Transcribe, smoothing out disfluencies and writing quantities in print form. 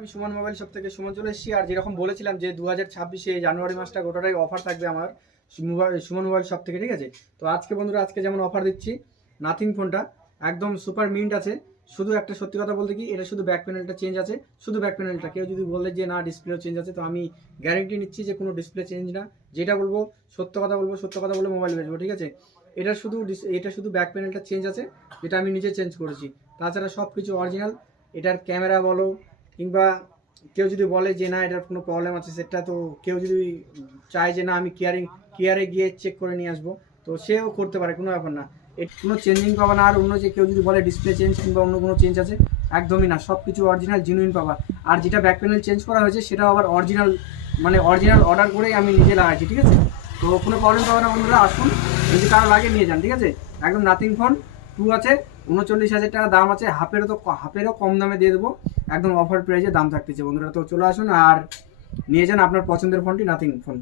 আমি Suman mobile shop থেকে সুমন চলে এসেছি। আর যেরকম বলেছিলাম যে 2026 জানুয়ারি মাসটা গোটাটাই অফার থাকবে আমার সুমন মোবাইল শপ থেকে, ঠিক আছে। তো আজকে বন্ধুরা, আজকে যেমন অফার দিচ্ছি, নাথিং ফোনটা একদম সুপার মিন্ট আছে। শুধু একটা সত্যি কথা বলতে কি, এটা শুধু ব্যাক প্যানেলটা চেঞ্জ আছে, শুধু ব্যাক প্যানেলটা। কেউ যদি বলে যে না ডিসপ্লেও চেঞ্জ আছে, তো আমি গ্যারেন্টি নিচ্ছি যে কোনো ডিসপ্লে চেঞ্জ না। যেটা বলবো সত্য কথা বলবো, সত্য কথা বলে মোবাইল বেচবো, ঠিক আছে। এটা শুধু ব্যাক প্যানেলটা চেঞ্জ আছে, যেটা আমি নিজে চেঞ্জ করেছি। তাছাড়া সব কিছু অরিজিনাল। এটার ক্যামেরা বলো কিংবা কেউ যদি বলে যে না এটার কোনো প্রবলেম আছে, সেটা তো কেউ যদি চায় যে না আমি কেয়ারে গিয়ে চেক করে নিয়ে আসবো, তো সেও করতে পারে, কোনো ব্যাপার না। এর কোনো চেঞ্জিং পাবা না। আর অন্য যে কেউ যদি বলে ডিসপ্লে চেঞ্জ কিংবা অন্য কোনো চেঞ্জ আছে, একদমই না। সব কিছু অরিজিনাল জেনুইন পাবা। আর যেটা ব্যাক প্যানেল চেঞ্জ করা হয়েছে সেটাও আবার অরিজিনাল, মানে অরিজিনাল অর্ডার করেই আমি নিজে লাগাইছি, ঠিক আছে। তো কোনো প্রবলেম পাবে না বন্ধুরা, আসুন, যদি কারো লাগে নিয়ে যান, ঠিক আছে। একদম নাথিং ফোন 2 আছে, 39,000 টাকা দাম আছে। হাফেরও কম দামে দিয়ে দেবো, একদম অফার প্রাইসে দাম থাকতেছে বন্ধুরা। তো চলে আসুন আর নিয়ে যান আপনার পছন্দের ফোনটি, নাথিং ফোন।